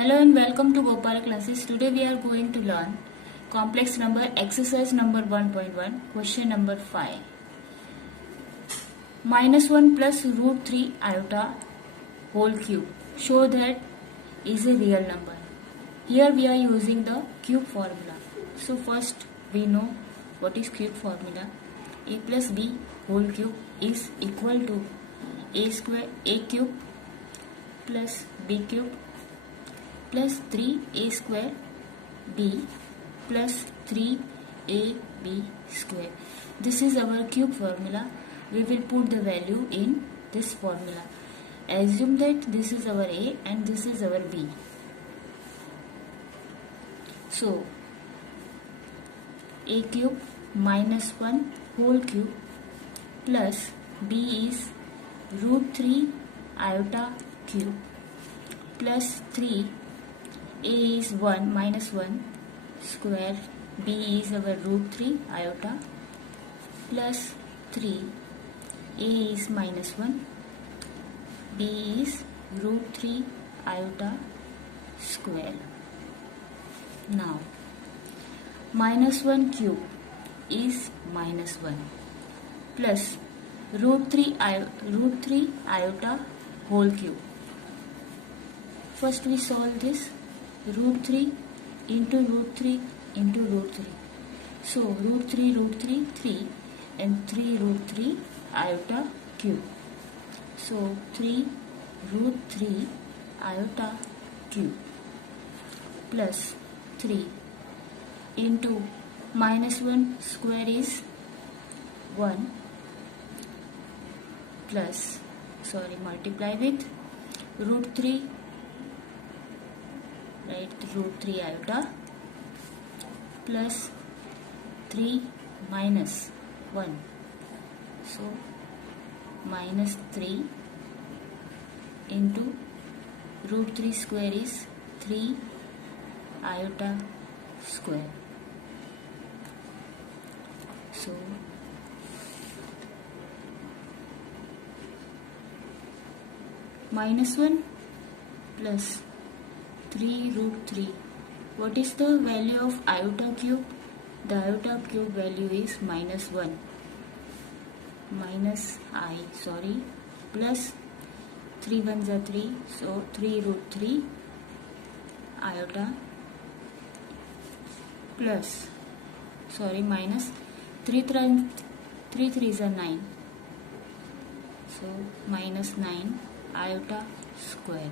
Hello and welcome to Gopal classes. Today we are going to learn complex number exercise number 1.1 question number 5. -1 plus root 3 iota whole cube. Show that is a real number. Here we are using the cube formula. So first we know what is cube formula. A plus b whole cube is equal to a cube plus b cube plus 3a square b plus 3ab square. This is our cube formula. We will put the value in this formula. Assume that this is our a and this is our b. So a cube minus 1 whole cube plus b is root 3 iota cube plus 3. A is 1 minus 1 square, b is our root 3 iota plus 3. A is minus 1, b is root 3 iota square. Now minus 1 cube is minus 1 plus root 3 iota whole cube. First we solve this. Root 3 into root 3 into root 3. So root 3 3 and 3 root 3 iota cube. So 3 root 3 iota cube plus 3 into minus 1 square is 1 plus multiply with root 3 root 3 iota plus 3 minus 1. So minus 3 into root 3 square is 3 iota square. So minus 1 plus 3 root 3. What is the value of iota cube? The iota cube value is minus 1. Plus 3 1s are 3. So 3 root 3 iota plus minus 3 3s are 9. So minus 9 iota square.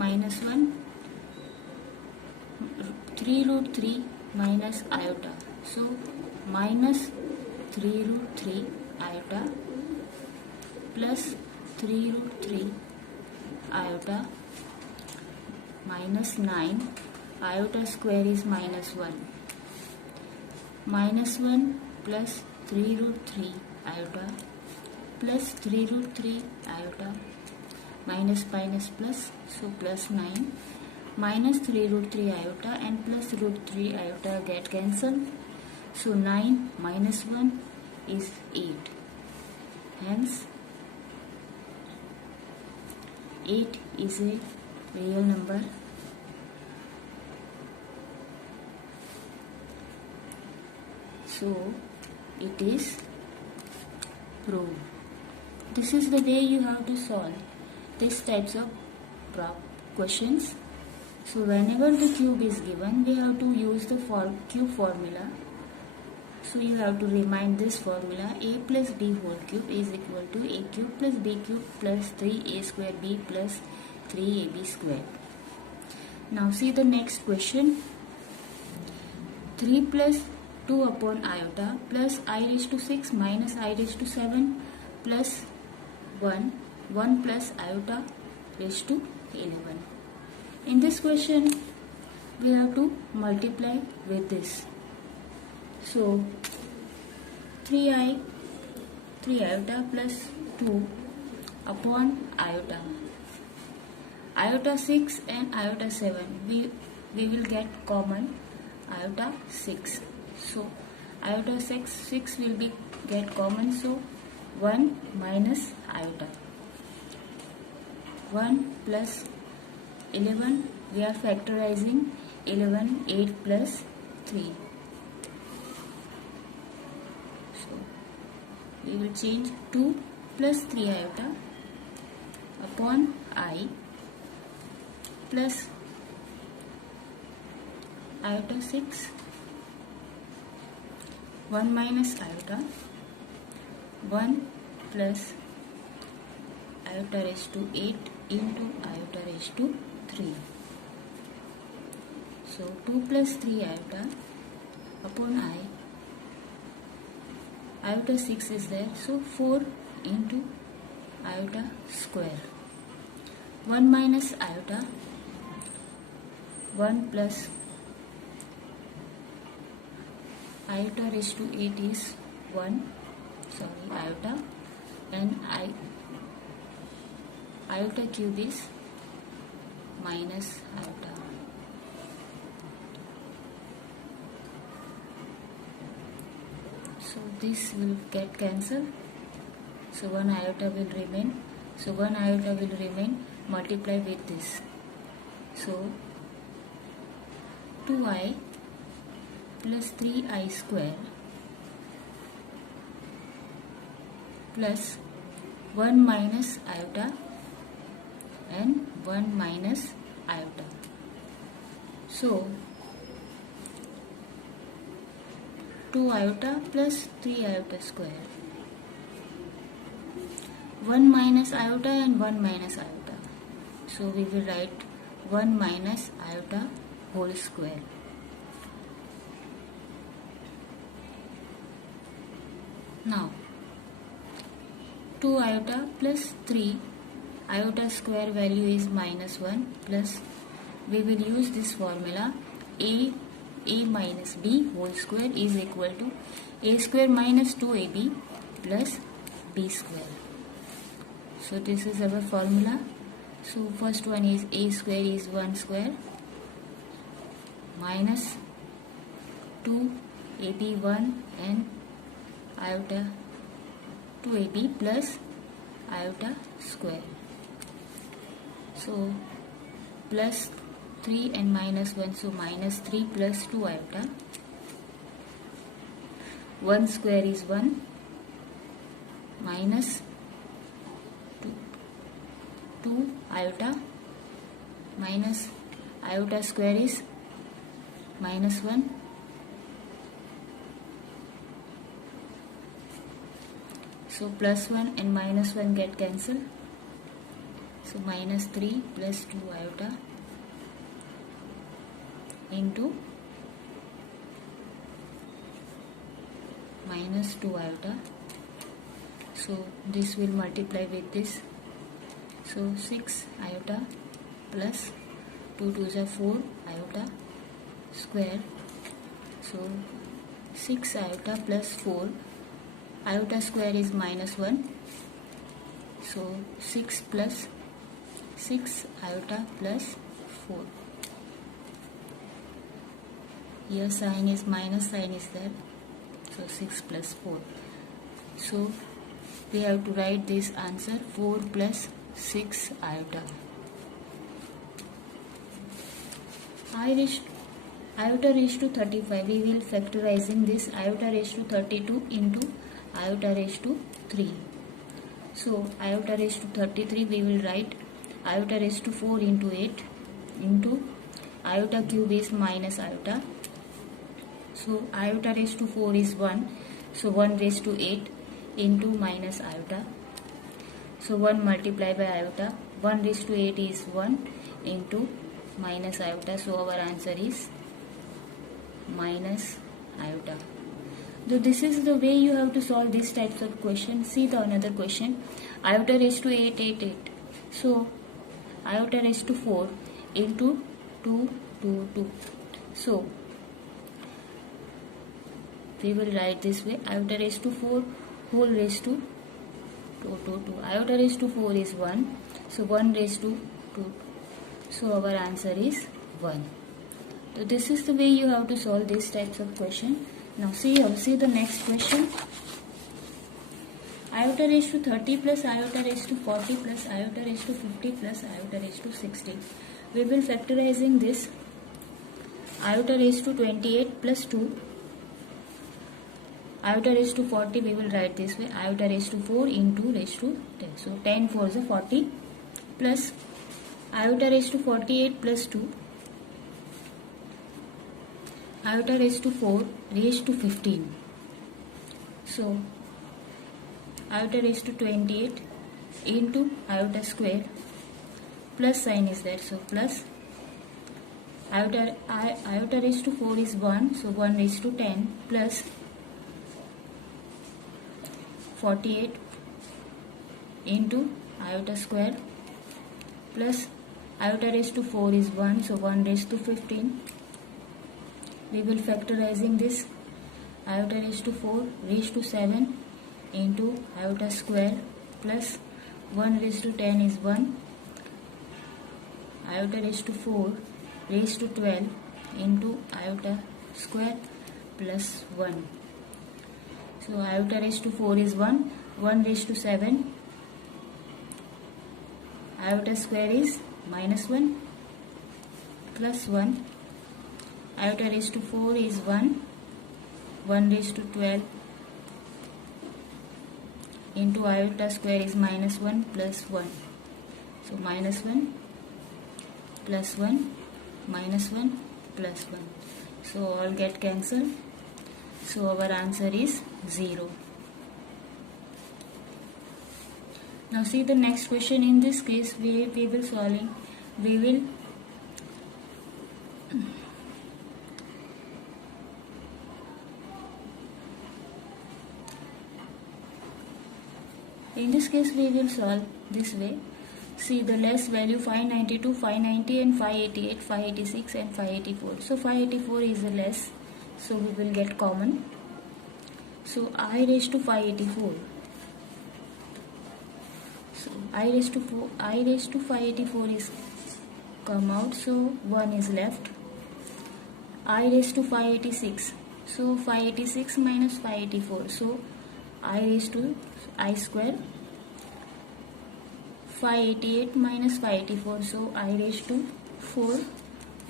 Minus 1 3 root 3 minus iota. So minus 3 root 3 iota plus 3 root 3 iota minus 9 iota square is minus 1. Minus 1 plus 3 root 3 iota plus 3 root 3 iota minus plus, so plus 9 minus 3 root 3 iota and plus root 3 iota get cancelled. So 9 minus 1 is 8. Hence 8 is a real number. So it is proved. This is the way you have to solve these types of questions. So whenever the cube is given, we have to use the cube formula. So you have to remind this formula. A plus b whole cube is equal to a cube plus b cube plus 3a square b plus 3ab square. Now see the next question. 3 plus 2 upon iota plus I raised to 6 minus I raised to 7 plus 1 plus iota raised to 11. In this question, we have to multiply with this. So 3 iota plus 2 upon iota. Iota 6 and iota 7. We will get common iota 6. So iota 6 will be get common. So 1 minus iota. 1 plus 11, we are factorizing 11, 8 plus 3. So we will change 2 plus 3 iota upon I plus iota 6, 1 minus iota, 1 plus iota raised to 8 into iota raised to 3. So 2 plus 3 iota upon iota 6 is there, so 4 into iota square. 1 minus iota, 1 plus iota raised to 8 is 1, iota, and iota cube is minus iota. So this will get cancelled. So 1 iota will remain. So 1 iota will remain, multiply with this. So 2i plus 3i square plus 1 minus iota and 1 minus iota. So 2 iota plus 3 iota square, 1 minus iota and 1 minus iota. So we will write 1 minus iota whole square. Now 2 iota plus 3 iota square value is minus 1 plus we will use this formula a minus b whole square is equal to a square minus 2ab plus b square. So this is our formula. So first one is a square is 1 square minus 2ab 1 and iota 2ab plus iota square. So plus 3 and minus 1, so minus 3 plus 2 iota. 1 square is 1 minus 2 iota minus iota square is minus 1. So plus 1 and minus 1 get cancelled. So minus 3 plus 2 iota into minus 2 iota. So this will multiply with this. So 6 iota plus 2 2s are 4 iota square. So 6 iota plus 4 iota square is minus 1. So 6 plus 6 iota plus 4. Here sign is minus, sign is there. So 6 plus 4. So we have to write this answer 4 plus 6 iota. Iota raised to 35. We will factorizing this iota raised to 32 into iota raised to 3. So iota raised to 33 we will write iota raised to 4 into 8 into iota cube is minus iota. So iota raised to 4 is 1. So 1 raised to 8 into minus iota. So 1 multiplied by iota. 1 raised to 8 is 1 into minus iota. So our answer is minus iota. So this is the way you have to solve these types of questions. See the another question. Iota raised to 8, 8, 8. So iota raised to 4 into 2, 2, 2. So we will write this way. Iota raised to 4 whole raised to 2, 2, 2. Iota raised to 4 is 1. So 1 raised to 2. So our answer is 1. So this is the way you have to solve these types of question. Now see the next question. iota raised to 30 plus iota raised to 40 plus iota raised to 50 plus iota raised to 60. We will factorizing this. Iota raised to 28 plus 2. Iota raised to 40 we will write this way. Iota raised to 4 into raised to 10. So 10 4 is 40 plus iota raised to 48 plus 2. Iota raised to 4 raised to 15. So iota raised to 28 into iota square, plus sign is there, so plus iota raised to 4 is 1, so 1 raised to 10 plus 48 into iota square plus iota raised to 4 is 1, so 1 raised to 15. We will factorizing this. Iota raised to 4 raised to 7 into iota square plus 1 raised to 10 is 1. Iota raised to 4 raised to 12 into iota square plus 1. So iota raised to 4 is 1. 1 raised to 7. Iota square is minus 1 plus 1. Iota raised to 4 is 1. 1 raised to 12 into iota square is minus 1 plus 1. So minus 1 plus 1 minus 1 plus 1. So all get cancelled. So our answer is 0. Now see the next question. In this case we will solving. We will in this case we will solve this way. See the less value 592, 590 and 588, 586 and 584. So 584 is the less. So we will get common. So I raised to 584. So I raised to 584 is come out. So 1 is left. I raised to 586. So 586 minus 584. So I raised to I square. 588 minus 584. So I raised to 4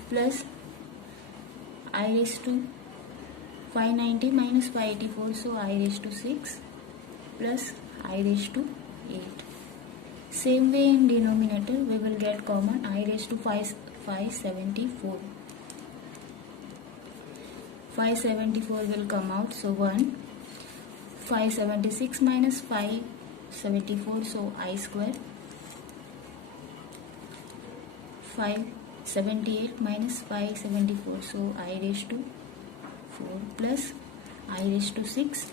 plus I raised to 590 minus 584. So I raised to 6 plus I raised to 8. Same way in denominator we will get common. I raised to 574. 574 will come out. So 1. 576 minus 574. So I square. 578 minus 574. So I raised to 4 plus I raised to 6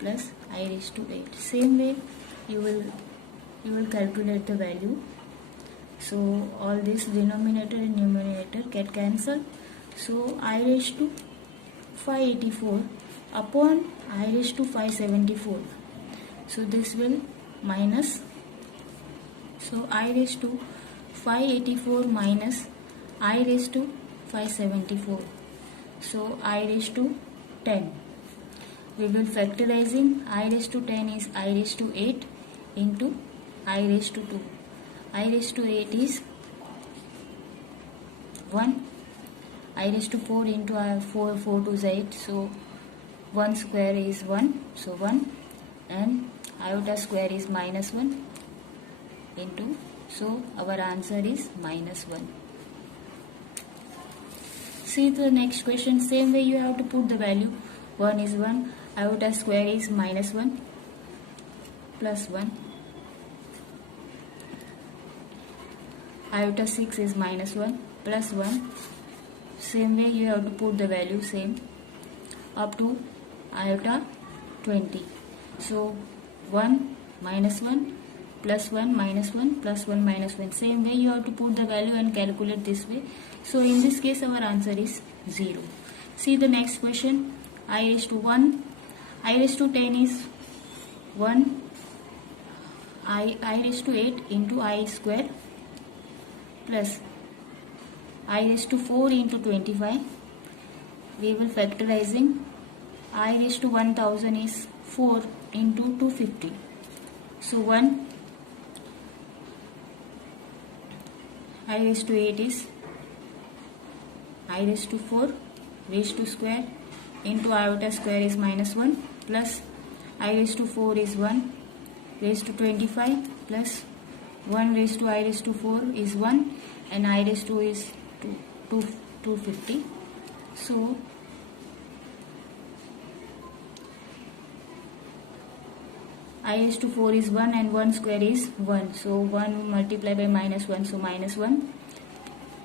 plus I raised to 8. Same way you will calculate the value. So all this denominator and numerator get cancelled. So I raised to 584 upon I raised to 574. So this will minus. So I raised to 584 minus I raised to 574. So I raised to 10. We will factorizing. I raised to 10 is I raised to 8 into I raised to 2. I raised to 8 is 1. I raised to 4 into 4 to is 8. So 1 square is 1. So 1 and iota square is minus 1 into. So our answer is minus 1. See the next question. Same way you have to put the value. 1 is 1. Iota square is minus 1 plus 1. Iota 6 is minus 1 plus 1. Same way you have to put the value same up to iota 20. So 1 minus 1 plus 1 minus 1 plus 1 minus 1. Same way you have to put the value and calculate this way. So in this case our answer is 0. See the next question. I raised to 1. I raised to 10 is 1. I raised to 8 into I square plus I raised to 4 into 25. We will factorizing. I raised to 1000 is 4 into 250. So 1 I raised to 8 is I raised to 4 raised to square into iota square is minus 1 plus I raised to 4 is 1 raised to 25 plus 1 raised to I raised to 4 is 1 and I raised to is 250. So I raised to 4 is 1 and 1 square is 1. So 1 multiplied by minus 1. So minus 1.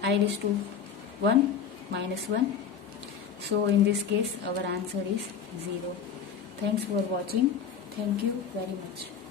I raised to 1 minus 1. So in this case our answer is 0. Thanks for watching. Thank you very much.